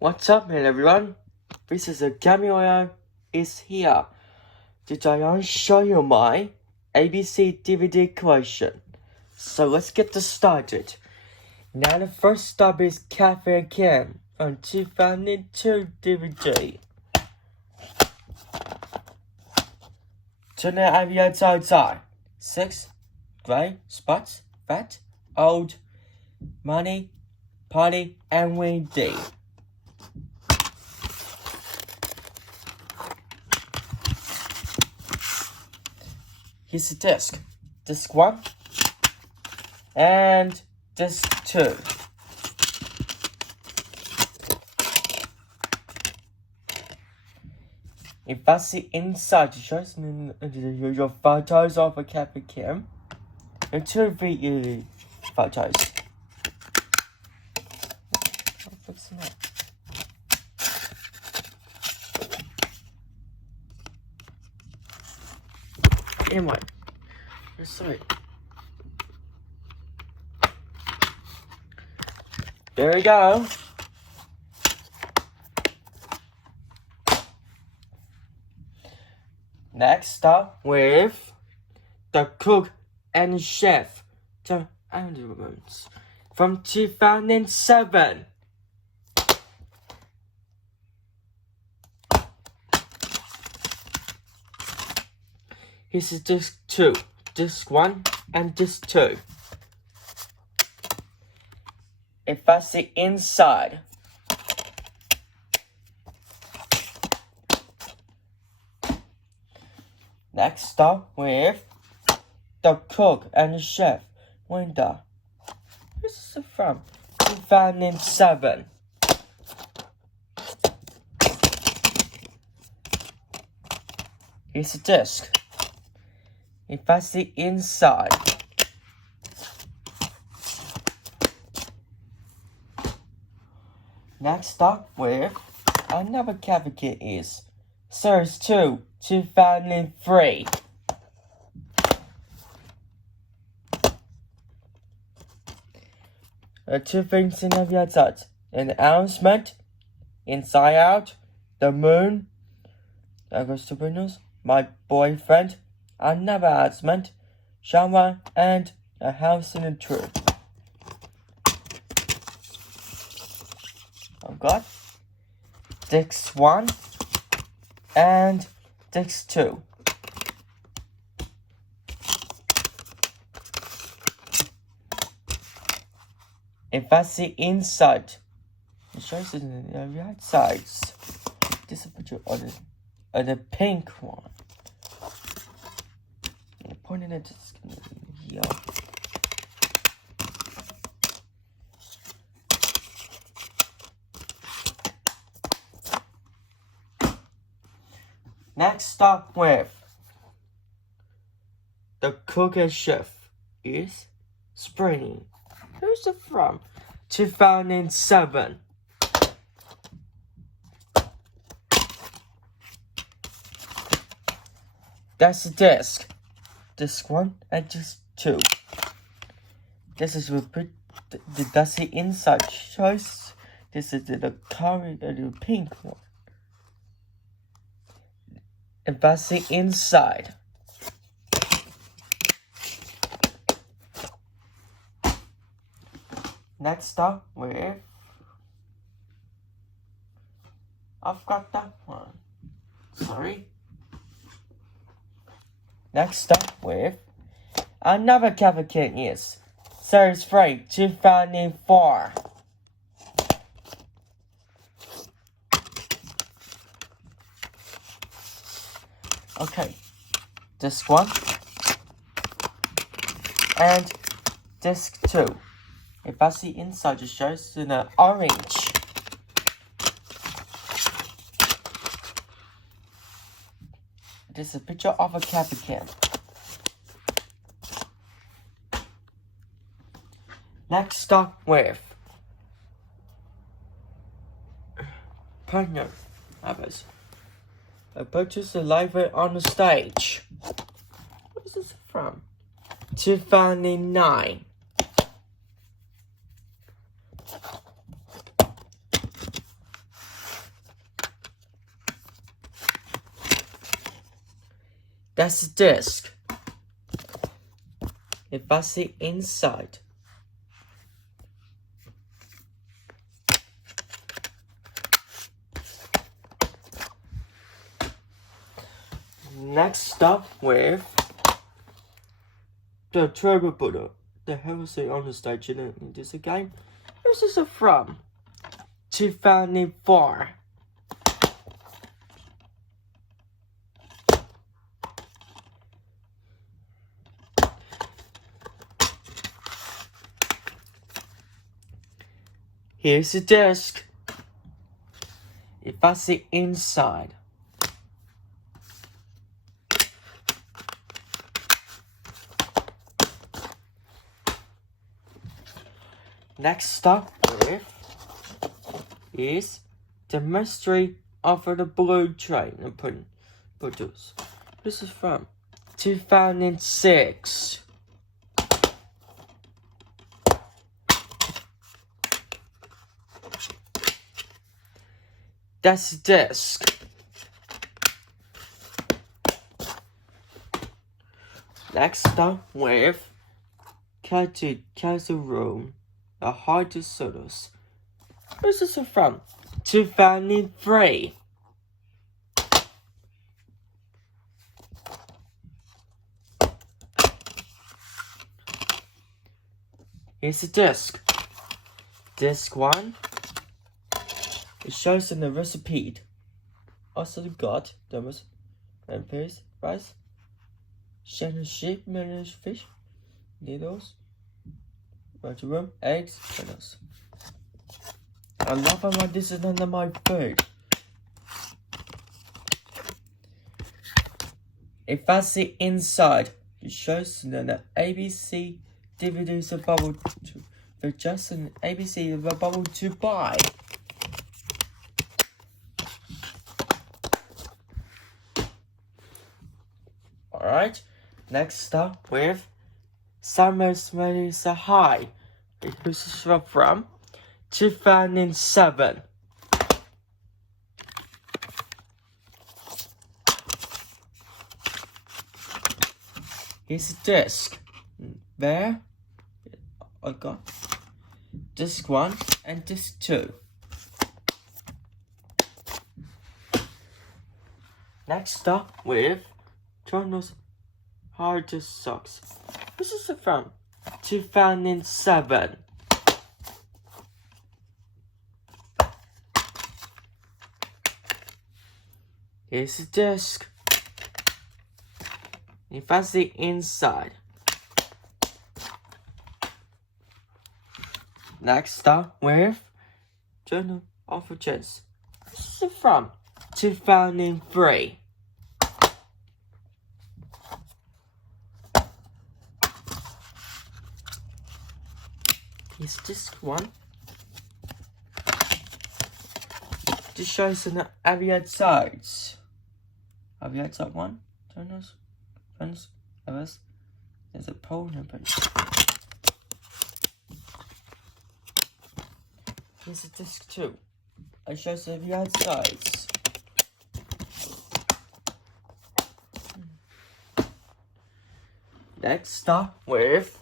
What's up, man, everyone? This is a cameo is here. Today I'll show you my ABC DVD collection. So let's get this started. Now the first stop is Cafe and Kim from 2002 DVD. 真的 IVI 在 6 Gray Spots Fat Old Money Party and Windy. Here's the disc. Disc 1 and disc 2. If that's the inside, it shows your photos of a Cafe Kim and 2 video photos. I'm fixing that. Anyway, sorry. There we go. Next up with The Cook and Chef, The Elements from 2007. Here's disc 2, disc 1 and disc 2. If that's the inside. Next up with The Cook and Chef, Window. This is from 2007. Here's the disc. If that's the inside. Next up with another Cafe Kit is Series 2, 2003. Two things in every outside. An announcement, Inside Out, The Moon, August Brunos, My Boyfriend, Another Announcement, Shaman, and A House in a Tree. I've got disc 1 and disc 2. If that's the inside, it shows it in the right sides. This is a picture of the pink one. Pointing at this here. Next up with The Cook and Chef is Spring. Who's it from? 2007. That's the disc. Disc 1 and disc 2. This is that's the inside choice. This is the color, the pink one. And that's the inside. Next up with, I've got that one. Sorry. Next up with another Cafe Kit is Series 3, 2004. Okay, disc 1 and disc 2. If that's the inside, it shows in the orange. This is a picture of a Cafe Kim. Next up with Partner Others. I purchased a live on the stage. What is this from? 2009. That's the disc. If I see inside. Next up with the Turbo Buddha. The hell is it on the stage in this game? This is from 2004. Here's the disc. If I see inside. Next up with is The Mystery of the Blue Train produced. This is from 2006. That's the disc. Next up with Castle Room, The Hardest Solos. This is from 2003. Here's the disc. Disc 1. It shows in the recipe. Also got the and fish, rice, shell sheep, managed fish, needles, mushroom, eggs, kernels. I love how this is under my food. If I see inside, it shows the ABC DVDs available for just an ABC available to buy. Alright, next up with Summer Smells High. This is from 2007. Here's the disc. There, I got disc 1 and disc 2. Next up with Jonas Hardest Socks. This is from 2007. Here's the disc. If I see inside. Next up with Journal of Chance. This is from 2003. Here's disc 1. This shows an Aviat sides. Aviat side 1, Jonas, friends, others. There's a pole number. Here's a disc 2. It shows the Aviat sides. Next up with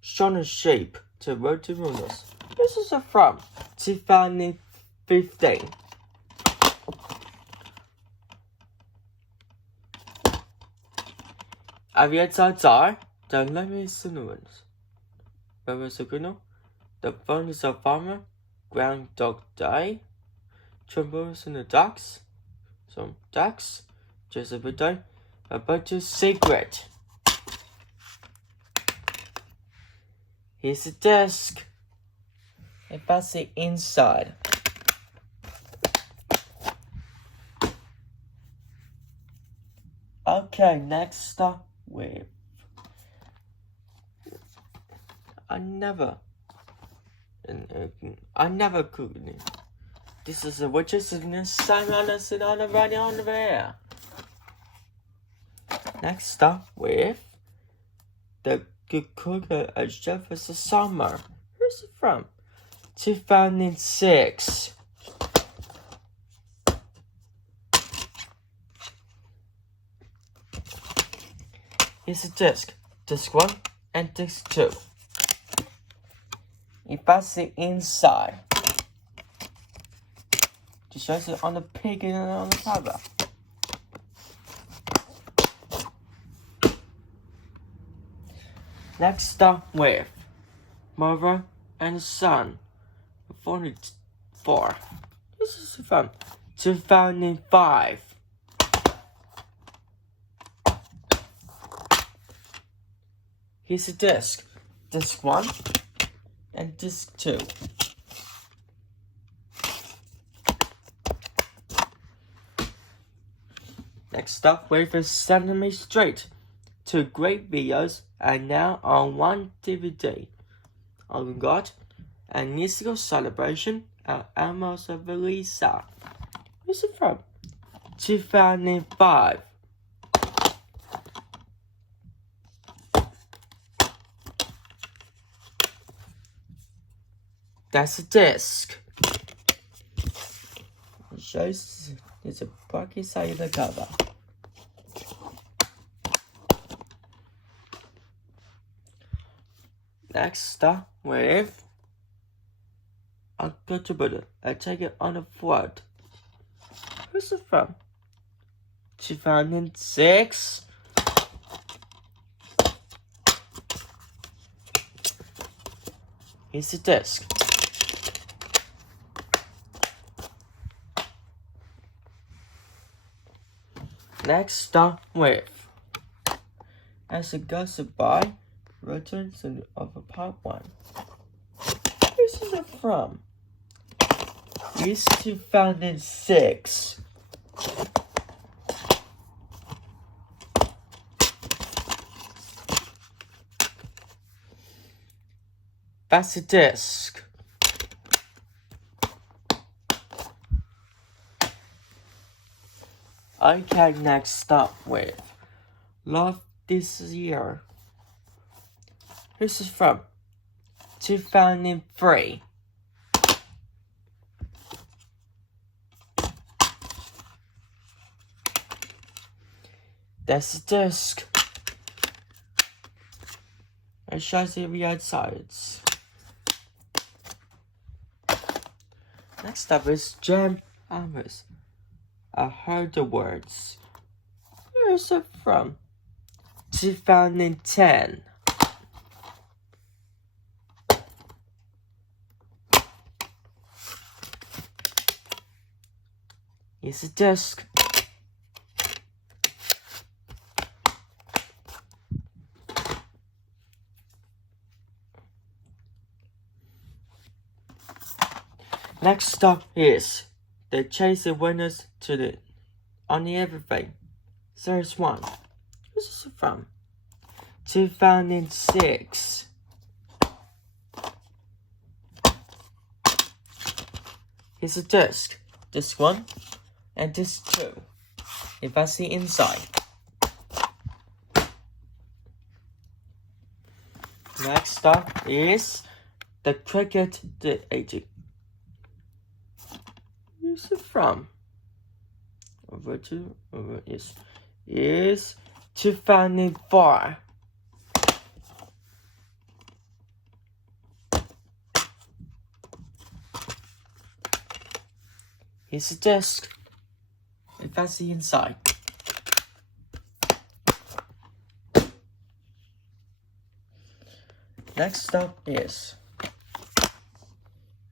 Shaun Sheep to Road to Runners. This is from 2015. Aviators are the lemon synonyms. River signal, the furnace of farmer, groundhog day, trembles in the ducks, some ducks, Jezebel day, a butcher's secret. Here's the disc. If I see inside. Okay, next up with I never cooked it. This is a witches in the Simon sit on the radio on the bear. Next up with the Good Cooker at Jefferson Summer. Where's it from? 2006. Here's a disc. Disc 1 and disc 2. If I see inside, just shows it on the pig and on the cover. Next stop with Mother and Son. 44. This is from 2005. Here's a disc. Disc 1 and disc 2. Next up with is Sesame Street. 2 great videos are now on 1 DVD. On God, a musical celebration of Amos of Elisa. Where's it from? 2005. That's a disc. It shows there's a bucket side of the cover. Next stop with Uncle Jupiter. I take it on the flood. Where's it from? 2006. Here's the disc. Next stop with As It Goes By, Returns of a Part 1. Where's it from? It's 2006. That's a disc. Okay, next stop with Love This Year. This is from 2003. That's a disc. It shows the outside. Next up is Jam Amos. I Heard the Words. Where is it from? 2010. Here's a disc. Next stop is They Chase the Winners to the On the Everything. Series 1. Where's this from? 2006. Here's a disc. Disc 1 and disc 2. If I see inside. Next stop is The Cricket the Aging. Where's it from? Is 2004. Here's a disc. If I see inside. Next stop is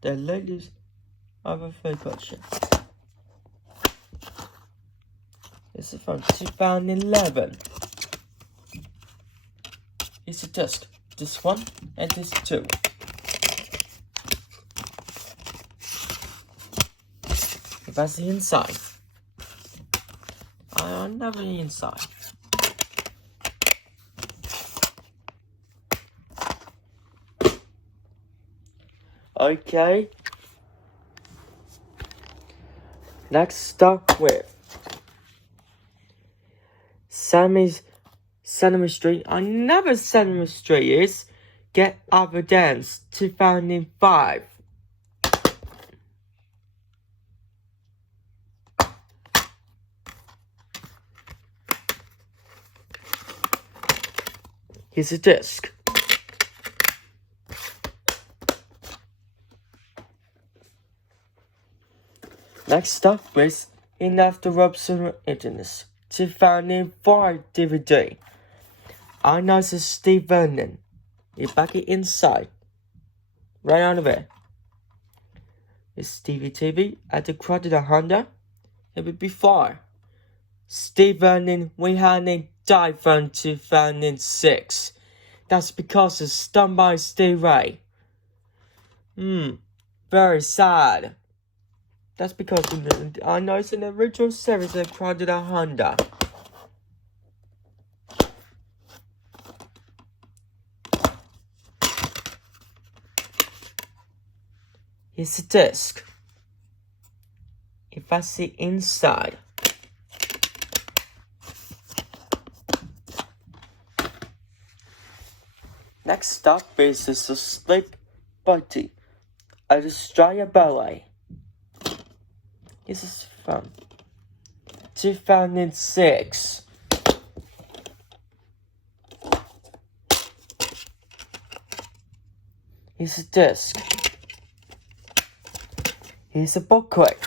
The Ladies of a Fair Question. This is from 2011. It's a disc. Disc 1 and disc 2. If I see inside, I'll never inside. Okay. Next stop with Sesame Street. Another Sesame Street is Get Up and Dance 2005. Here's a disc. Next up is Enough the Robson Internet 2005 DVD. I know this is Steve Vernon. You're back inside. Right out of it. It's Stevie TV at the Crowded Honda. It would be far. Steve Vernon, we had a died from 2006. That's because it's done by Steve Ray. Very sad. That's because I know it's an original series of Crowded Honda. Here's the disc. If I see inside. Next up is the Sleep Buddy at Australia Ballet. This is from 2006. Here's a disc. Here's a booklet.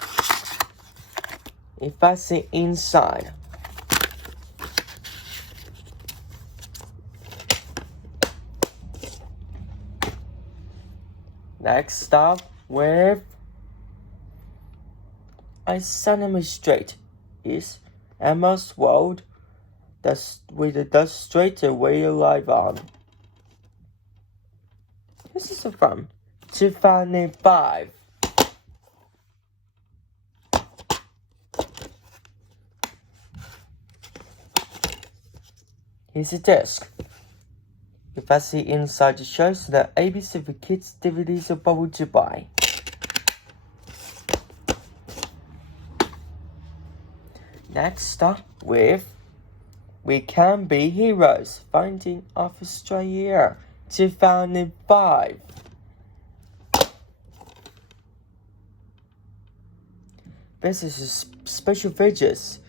If I see inside. Next up with a Sesame Street is Emma's World. That's with the straight away live on. This is from 2005. Here's a disc. If I see inside, it shows that ABC for Kids DVDs are available to buy. Next up with We Can Be Heroes, Finding of Australia, 2005. This is special features.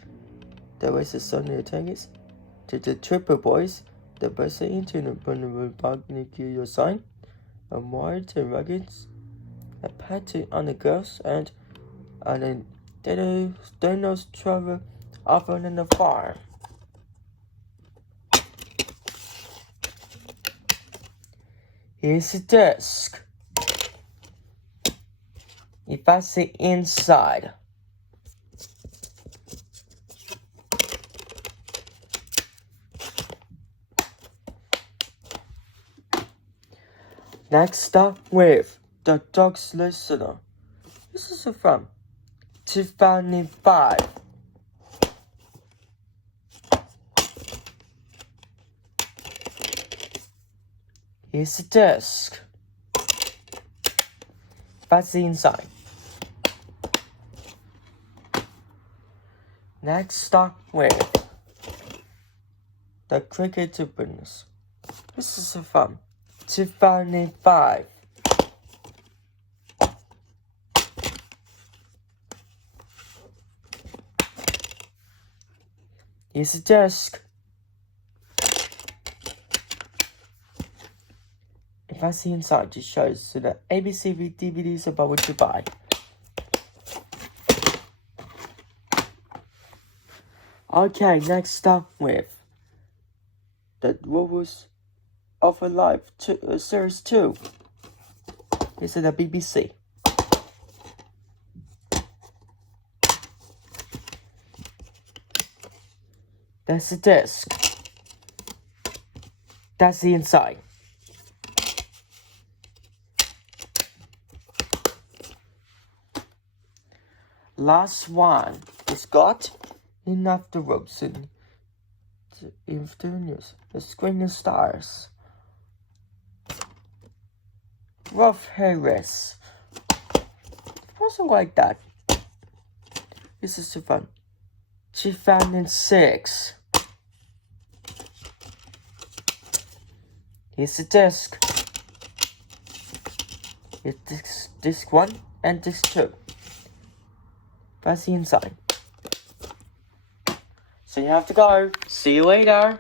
There is a Sonny Tangus to the Triple Boys, the best internet vulnerable bug Nikki your sign, a white and ruggeds, a patty on the girls, and then Dano's travel over in the farm. Here's a disc. If I see inside. Next up with The Dog's Listener. This is from 2005. Here's the disc. That's the inside. Next up with The Cricket Business. This is from 2005. Here's a disc. If I see inside, it shows the ABC DVDs about what to buy. Okay, next up with The Rovers of a Life Series 2. This is the BBC. That's the disc. That's the inside. Last one is got Enough the Robson News, The Screen Stars, Rolf Harris. Something like that. This is from 2006. Here's the disc. Here's disc 1 and disc 2. That's the inside. So you have to go. See you later.